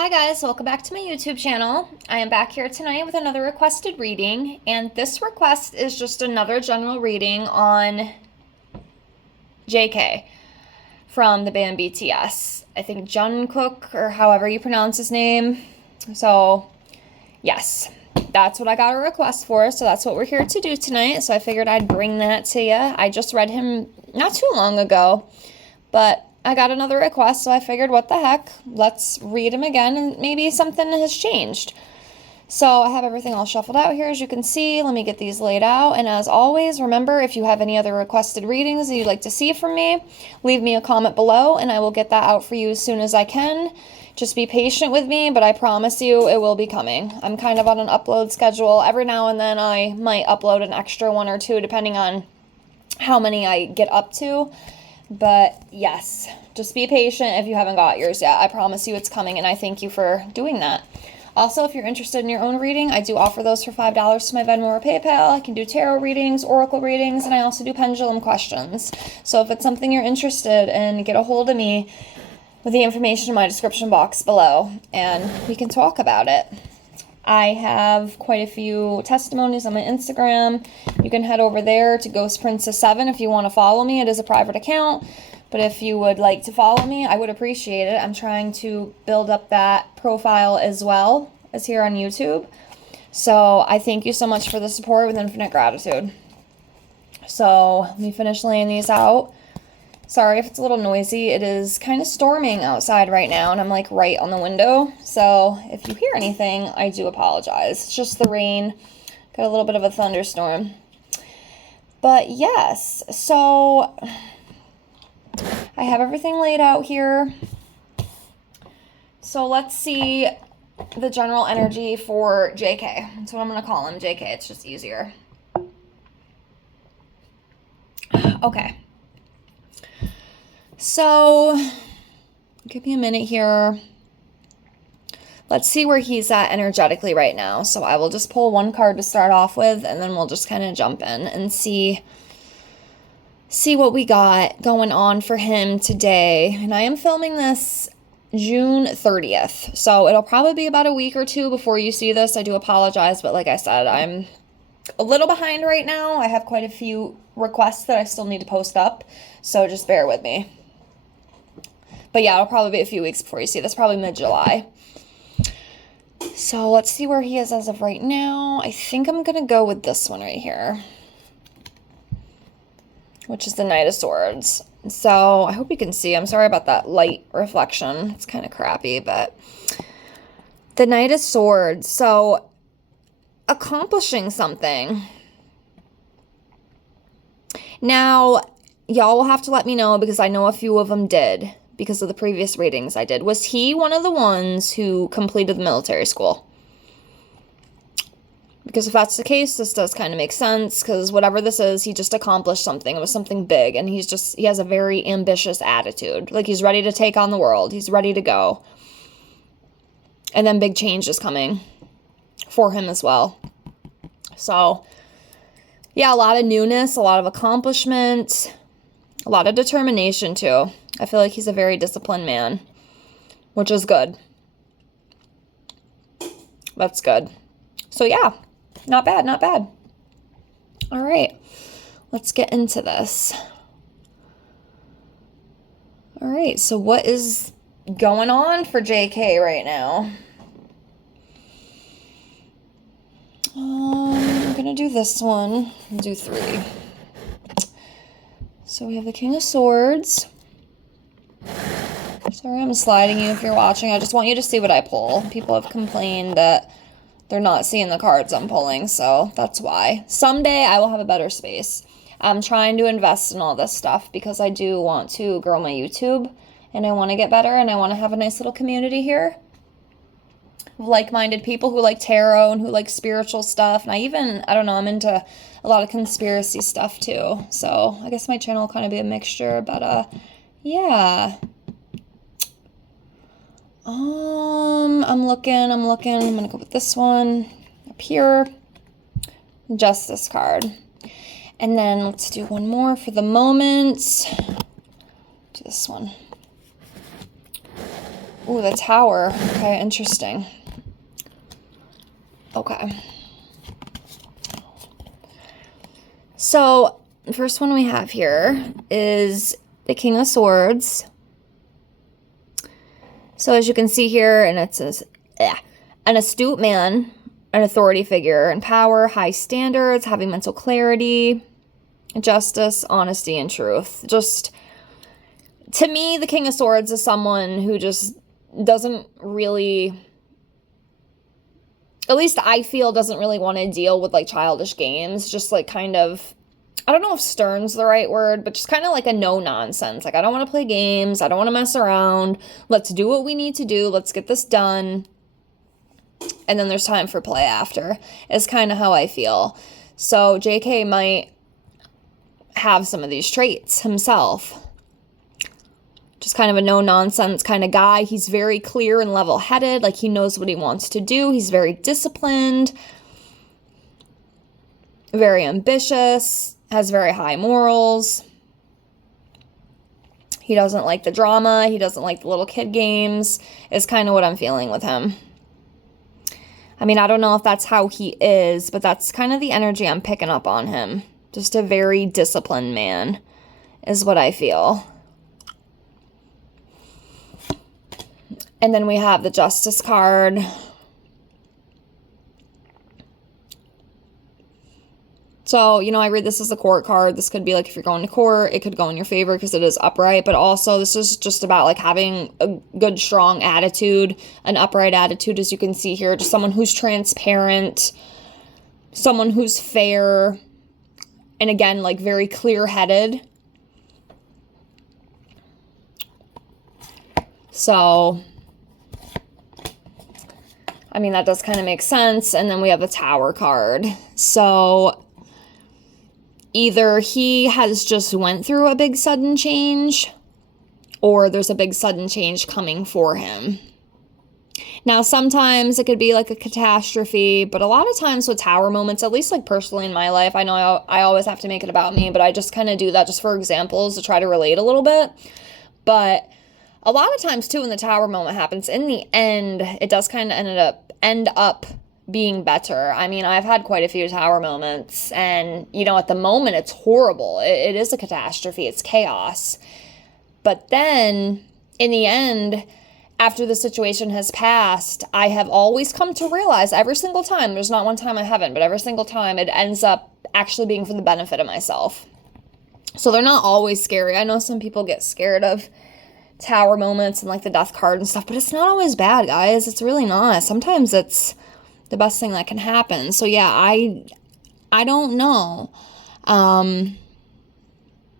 Hi guys, welcome back to my YouTube channel. I am back here tonight with another requested reading, and this request is just another general reading on JK from the band BTS. I think Jungkook, or however you pronounce his name. So, yes, that's what I got a request for, so that's what we're here to do tonight. So I figured I'd bring that to you. I just read him not too long ago, but I got another request, so I figured, what the heck, let's read him again, and maybe something has changed. So I have everything all shuffled out here, as you can see. Let me get these laid out, and as always, remember, if you have any other requested readings that you'd like to see from me, leave me a comment below, and I will get that out for you as soon as I can. Just be patient with me, but I promise you it will be coming. I'm kind of on an upload schedule. Every now and then I might upload an extra one or two, depending on how many I get up to. But yes, just be patient if you haven't got yours yet. I promise you it's coming, and I thank you for doing that. Also, if you're interested in your own reading, I do offer those for $5 to my Venmo or PayPal. I can do tarot readings, oracle readings, and I also do pendulum questions. So if it's something you're interested in, get a hold of me with the information in my description box below, and we can talk about it. I have quite a few testimonies on my Instagram. You can head over there to Ghost Princess 7 if you want to follow me. It is a private account, but if you would like to follow me, I would appreciate it. I'm trying to build up that profile as well as here on YouTube. So I thank you so much for the support with infinite gratitude. So let me finish laying these out. Sorry if it's a little noisy. It is kind of storming outside right now, and I'm like right on the window. So if you hear anything, I do apologize. It's just the rain. Got a little bit of a thunderstorm. But yes, so I have everything laid out here. So let's see the general energy for JK. That's what I'm going to call him, JK. It's just easier. Okay. So, give me a minute here. Let's see where he's at energetically right now. So I will just pull one card to start off with, and then we'll just kind of jump in and see what we got going on for him today. And I am filming this June 30th. So it'll probably be about a week or two before you see this. I do apologize, but like I said, I'm a little behind right now. I have quite a few requests that I still need to post up. So just bear with me. But yeah, it'll probably be a few weeks before you see this, probably mid-July. So let's see where he is as of right now. I think I'm going to go with this one right here, which is the Knight of Swords. So I hope you can see. I'm sorry about that light reflection. It's kind of crappy, but the Knight of Swords. So accomplishing something. Now, y'all will have to let me know, because I know a few of them did, because of the previous readings I did. Was he one of the ones who completed the military school? Because if that's the case, this does kind of make sense, because whatever this is, he just accomplished something. It was something big, and he has a very ambitious attitude. Like, he's ready to take on the world. He's ready to go. And then big change is coming for him as well. So, yeah, a lot of newness, a lot of accomplishment, a lot of determination, too. I feel like he's a very disciplined man, which is good. That's good. So, yeah, not bad, not bad. All right, let's get into this. All right, so what is going on for JK right now? I'm going to do this one. I'll do 3. So we have the King of Swords. Sorry, I'm sliding you if you're watching. I just want you to see what I pull. People have complained that they're not seeing the cards I'm pulling, so that's why. Someday I will have a better space. I'm trying to invest in all this stuff because I do want to grow my YouTube, and I want to get better, and I want to have a nice little community here of like-minded people who like tarot and who like spiritual stuff. And I don't know, I'm into a lot of conspiracy stuff too. So I guess my channel will kind of be a mixture, but yeah. I'm looking. I'm going to go with this one up here. Justice card. And then let's do one more for the moment. Do this one. Ooh, the Tower. Okay, interesting. Okay. So, the first one we have here is the King of Swords. So, as you can see here, and it says, an astute man, an authority figure in power, high standards, having mental clarity, justice, honesty, and truth. Just, to me, the King of Swords is someone who just doesn't really, at least I feel, doesn't really want to deal with like childish games. Just like kind of, I don't know if stern's the right word, but just kind of like a no nonsense. Like, I don't want to play games. I don't want to mess around. Let's do what we need to do. Let's get this done. And then there's time for play after, is kind of how I feel. So JK might have some of these traits himself. Just kind of a no-nonsense kind of guy. He's very clear and level-headed. Like, he knows what he wants to do. He's very disciplined. Very ambitious. Has very high morals. He doesn't like the drama. He doesn't like the little kid games. Is kind of what I'm feeling with him. I mean, I don't know if that's how he is, but that's kind of the energy I'm picking up on him. Just a very disciplined man is what I feel. And then we have the Justice card. So, you know, I read this as a court card. This could be like if you're going to court, it could go in your favor because it is upright. But also, this is just about like having a good, strong attitude, an upright attitude, as you can see here. Just someone who's transparent, someone who's fair, and again, like very clear-headed. So, I mean, that does kind of make sense. And then we have the Tower card. So, either he has just went through a big sudden change, or there's a big sudden change coming for him. Now, sometimes it could be like a catastrophe, but a lot of times with Tower moments, at least like personally in my life, I know I always have to make it about me, but I just kind of do that just for examples to try to relate a little bit. But a lot of times too, when the Tower moment happens, in the end, it does kind of end up being better. I mean, I've had quite a few Tower moments, and you know, at the moment it's horrible. It is a catastrophe. It's chaos. But then in the end, after the situation has passed, I have always come to realize every single time, there's not one time I haven't, but every single time it ends up actually being for the benefit of myself. So they're not always scary. I know some people get scared of Tower moments and like the Death card and stuff, but it's not always bad, guys. It's really not. Sometimes it's the best thing that can happen. So yeah, I don't know.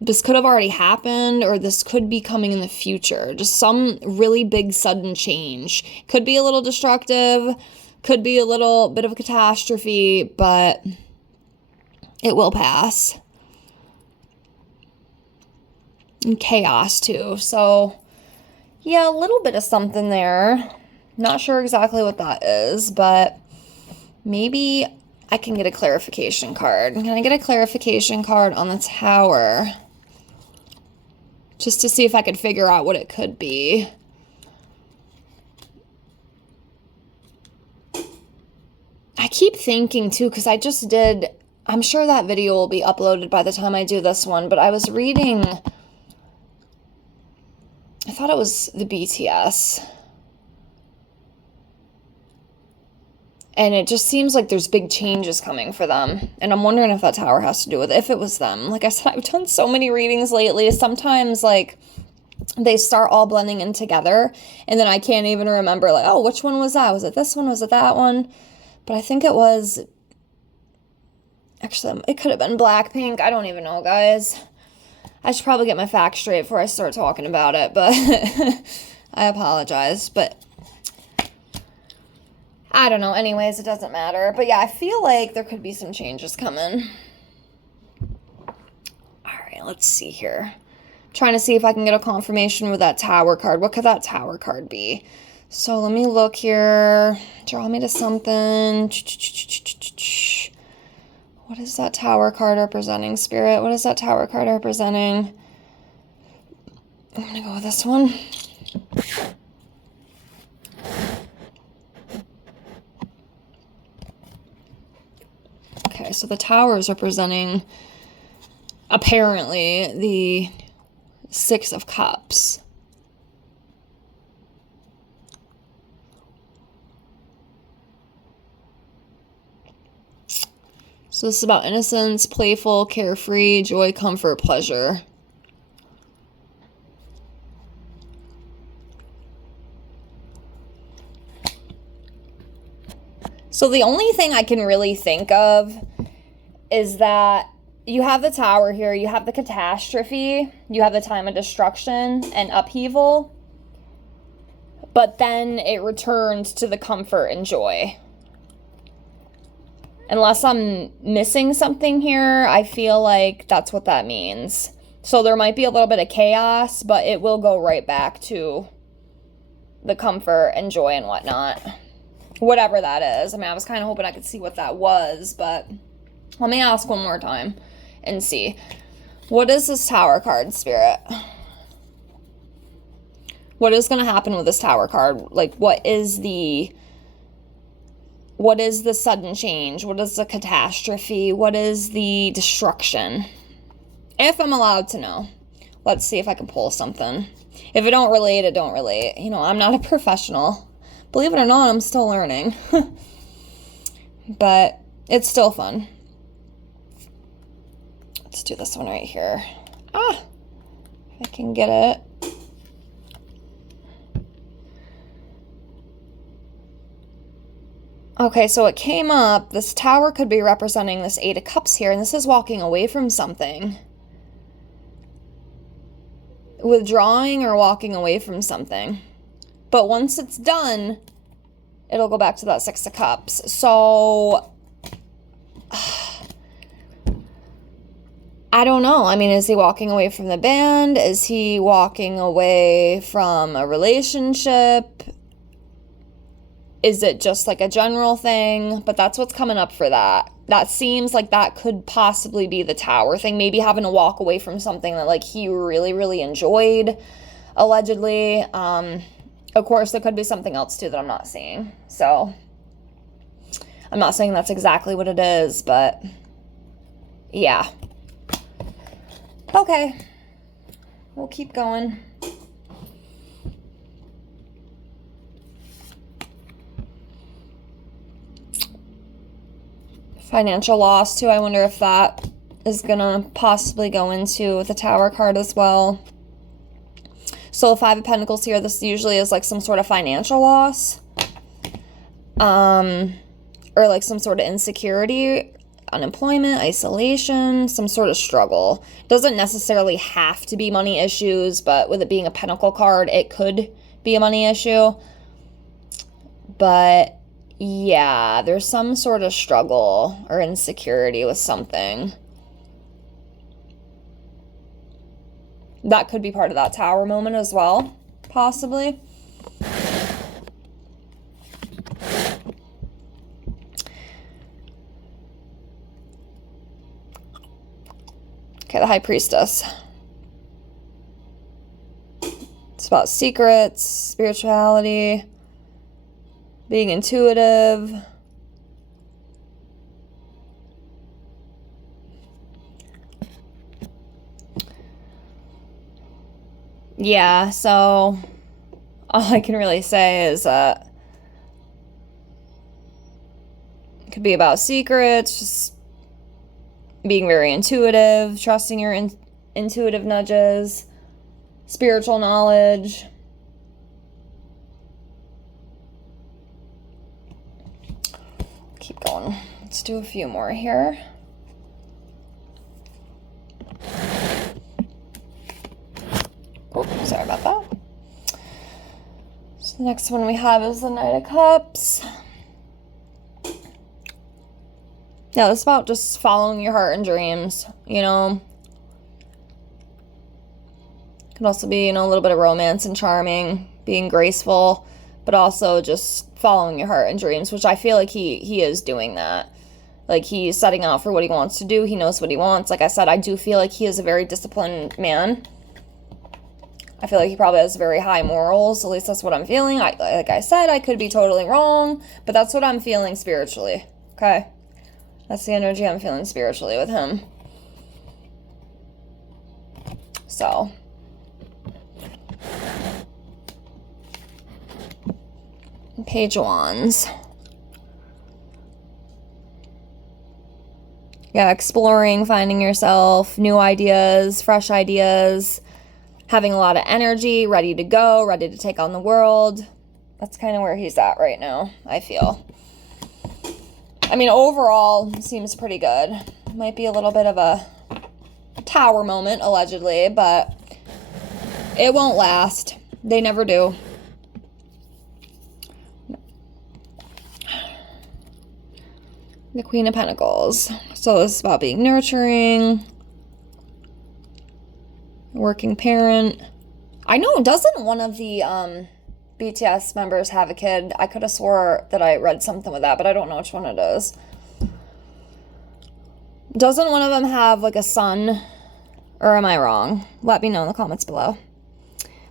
This could have already happened, or this could be coming in the future. Just some really big sudden change. Could be a little destructive, could be a little bit of a catastrophe, but it will pass. And chaos too. So yeah, a little bit of something there. Not sure exactly what that is, but maybe I can get a clarification card. Can I get a clarification card on the Tower? Just to see if I could figure out what it could be. I keep thinking too, because I just did, I'm sure that video will be uploaded by the time I do this one, but I was reading, I thought it was the BTS. And it just seems like there's big changes coming for them. And I'm wondering if that Tower has to do with it, if it was them. Like I said, I've done so many readings lately. Sometimes, like, they start all blending in together. And then I can't even remember, like, oh, which one was that? Was it this one? Was it that one? But I think it was... Actually, it could have been Blackpink. I don't even know, guys. I should probably get my facts straight before I start talking about it. But I apologize. But... I don't know. Anyways, it doesn't matter. But yeah, I feel like there could be some changes coming. Alright, let's see here. I'm trying to see if I can get a confirmation with that Tower card. What could that Tower card be? So let me look here. Draw me to something. What is that Tower card representing, Spirit? What is that Tower card representing? I'm going to go with this one. Okay, so the Tower is representing, apparently, the Six of Cups. So this is about innocence, playful, carefree, joy, comfort, pleasure. So the only thing I can really think of is that you have the Tower here, you have the catastrophe, you have the time of destruction and upheaval, but then it returns to the comfort and joy. Unless I'm missing something here, I feel like that's what that means. So there might be a little bit of chaos, but it will go right back to the comfort and joy and whatnot. Whatever that is. I mean, I was kind of hoping I could see what that was, but let me ask one more time and see. What is this Tower card, Spirit? What is going to happen with this Tower card? Like, what is the sudden change? What is the catastrophe? What is the destruction? If I'm allowed to know. Let's see if I can pull something. If it don't relate, it don't relate. You know, I'm not a professional. Believe it or not, I'm still learning. But it's still fun. Let's do this one right here. If I can get it. Okay, so it came up, this Tower could be representing this Eight of Cups here, and this is walking away from something. Withdrawing or walking away from something. But once it's done, it'll go back to that Six of Cups. So, I don't know. I mean, is he walking away from the band? Is he walking away from a relationship? Is it just like a general thing? But that's what's coming up for that. That seems like that could possibly be the Tower thing. Maybe having to walk away from something that like he really, really enjoyed, allegedly. Of course, there could be something else too that I'm not seeing. So I'm not saying that's exactly what it is, but yeah. Okay. We'll keep going. Financial loss too. I wonder if that is gonna possibly go into the Tower card as well. So 5 of Pentacles here, this usually is like some sort of financial loss. Or like some sort of insecurity, unemployment, isolation, some sort of struggle. Doesn't necessarily have to be money issues, but with it being a Pentacle card, it could be a money issue. But yeah, there's some sort of struggle or insecurity with something. That could be part of that Tower moment as well, possibly. Okay, the High Priestess. It's about secrets, spirituality, being intuitive. Yeah, so all I can really say is it could be about secrets, just being very intuitive, trusting your intuitive nudges, spiritual knowledge. Keep going. Let's do a few more here. Oh, sorry about that. So the next one we have is the Knight of Cups. Yeah, it's about just following your heart and dreams, you know. Could also be, you know, a little bit of romance and charming, being graceful, but also just following your heart and dreams, which I feel like he is doing that. Like, he's setting out for what he wants to do. He knows what he wants. Like I said, I do feel like he is a very disciplined man. I feel like he probably has very high morals. At least that's what I'm feeling. Like I said, I could be totally wrong, but that's what I'm feeling spiritually. Okay? That's the energy I'm feeling spiritually with him. So. Page of Wands. Yeah, exploring, finding yourself, new ideas, fresh ideas, having a lot of energy, ready to go, ready to take on the world. That's kind of where he's at right now, I feel. I mean, overall, seems pretty good. Might be a little bit of a tower moment, allegedly, but it won't last. They never do. The Queen of Pentacles. So this is about being nurturing, working parent. I know, doesn't one of the BTS members have a kid? I could have swore that I read something with that, but I don't know which one it is. Doesn't one of them have like a son? Or am I wrong? Let me know in the comments below.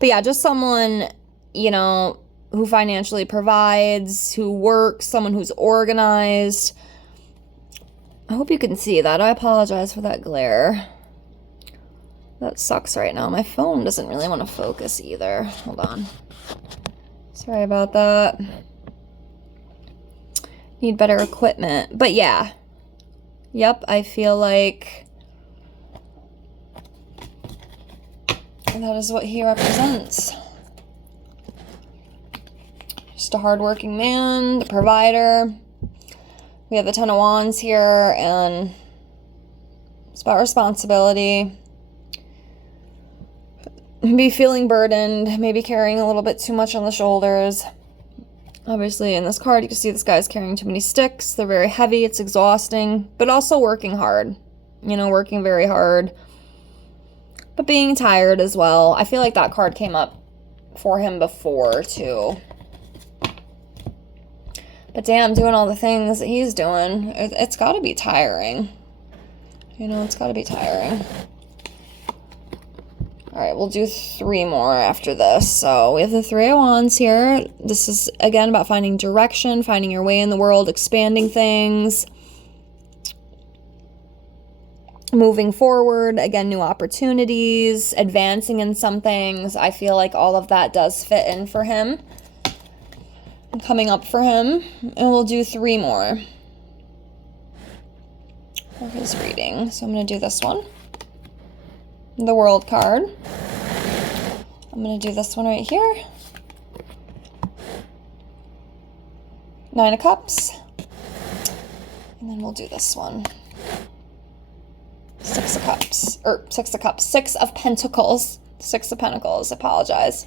But yeah, just someone, you know, who financially provides, who works, someone who's organized. I hope you can see that. I apologize for that glare. That sucks right now. My phone doesn't really want to focus either. Hold on. Sorry about that. Need better equipment. But yeah. Yep, I feel like that is what he represents. Just a hardworking man, the provider. We have the Ten of Wands here, and it's about responsibility. Be feeling burdened, maybe carrying a little bit too much on the shoulders. Obviously, in this card, you can see this guy's carrying too many sticks. They're very heavy. It's exhausting, but also working hard. You know, working very hard, but being tired as well. I feel like that card came up for him before, too. But damn, doing all the things that he's doing, it's got to be tiring. You know, it's got to be tiring. All right, we'll do 3 more after this. So we have the Three of Wands here. This is, again, about finding direction, finding your way in the world, expanding things, moving forward, again, new opportunities, advancing in some things. I feel like all of that does fit in for him. Coming up for him, and we'll do 3 more for his reading. So I'm going to do this one, the World card. I'm going to do this one right here, Nine of Cups, and then we'll do this one, Six of Cups, or Six of Cups, Six of Pentacles, Six of Pentacles, apologize.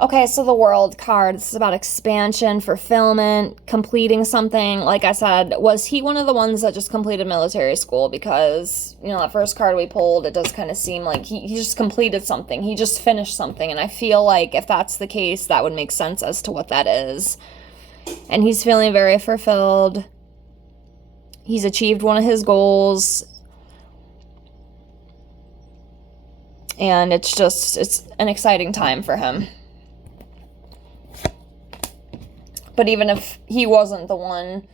Okay, so the World card, this is about expansion, fulfillment, completing something. Like I said, was he one of the ones that just completed military school? Because, you know, that first card we pulled, it does kind of seem like he just completed something. He just finished something. And I feel like if that's the case, that would make sense as to what that is. And he's feeling very fulfilled. He's achieved one of his goals. And it's an exciting time for him. But even if he wasn't the one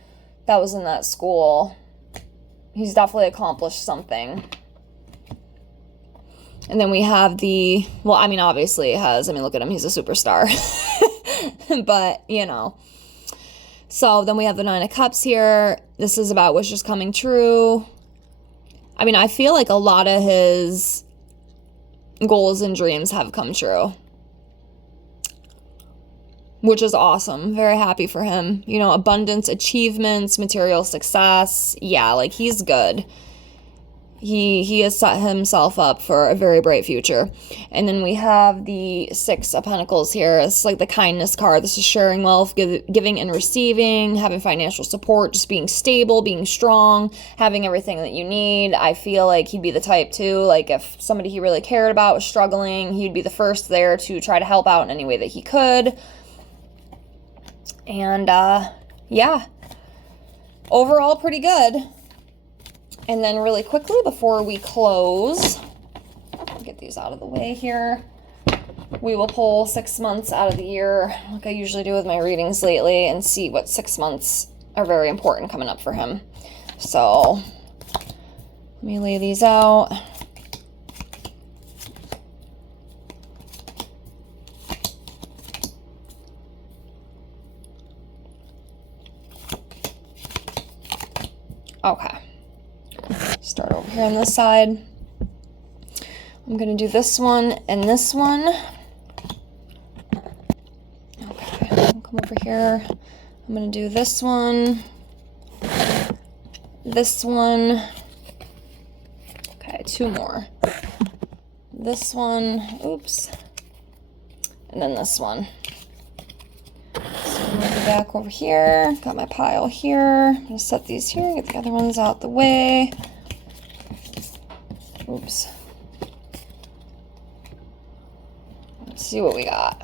that was in that school, he's definitely accomplished something. And then we have the, well, I mean, obviously he has. I mean, look at him. He's a superstar. But, you know. So then we have the Nine of Cups here. This is about wishes coming true. I mean, I feel like a lot of his goals and dreams have come true, which is awesome. Very happy for him. You know, abundance, achievements, material success. Yeah, like he's good. He has set himself up for a very bright future. And then we have the Six of Pentacles here. It's like the kindness card. This is sharing wealth, giving and receiving, having financial support, just being stable, being strong, having everything that you need. I feel like he'd be the type too, like if somebody he really cared about was struggling, he'd be the first there to try to help out in any way that he could. And, yeah, overall pretty good. And then really quickly before we close, get these out of the way here, we will pull 6 months out of the year like I usually do with my readings lately and see what 6 months are very important coming up for him. So let me lay these out. Okay. Start over here on this side. I'm going to do this one and this one. Okay, I'll come over here. I'm going to do this one. This one. Okay, 2 more. This one. Oops. And then this one. So I'm going to go back over here. Got my pile here. I'm going to set these here. Get the other ones out the way. Oops. Let's see what we got.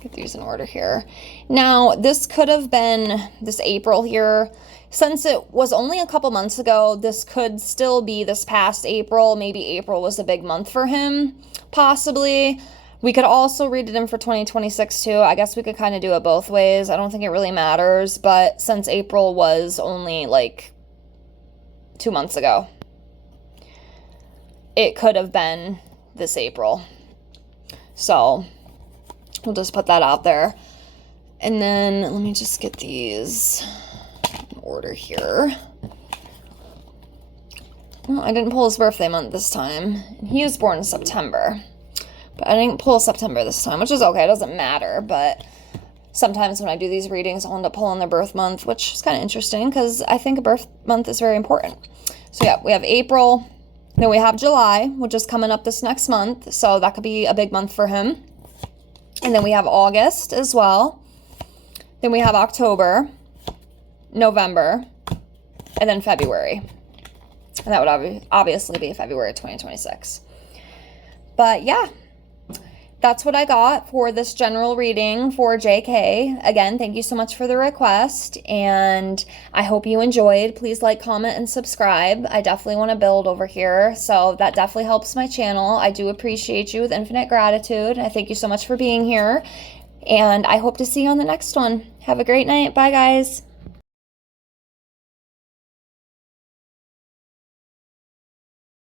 Get these in order here. Now, this could have been this April here. Since it was only a couple months ago, this could still be this past April. Maybe April was a big month for him, possibly. We could also read it in for 2026 too. I guess we could kind of do it both ways. I don't think it really matters, but since April was only like 2 months ago, it could have been this April. So we'll just put that out there. And then let me just get these in order here. Well, I didn't pull his birthday month this time. He was born in September. But I didn't pull September this time, which is okay. It doesn't matter. But sometimes when I do these readings, I'll end up pulling their birth month, which is kind of interesting because I think a birth month is very important. So yeah, we have April. Then we have July, which is coming up this next month. So that could be a big month for him. And then we have August as well. Then we have October, November, and then February. And that would obviously be February 2026. But yeah, that's what I got for this general reading for JK. Again, thank you so much for the request, and I hope you enjoyed. Please like, comment, and subscribe. I definitely want to build over here, so that definitely helps my channel. I do appreciate you with infinite gratitude. I thank you so much for being here, and I hope to see you on the next one. Have a great night. Bye, guys.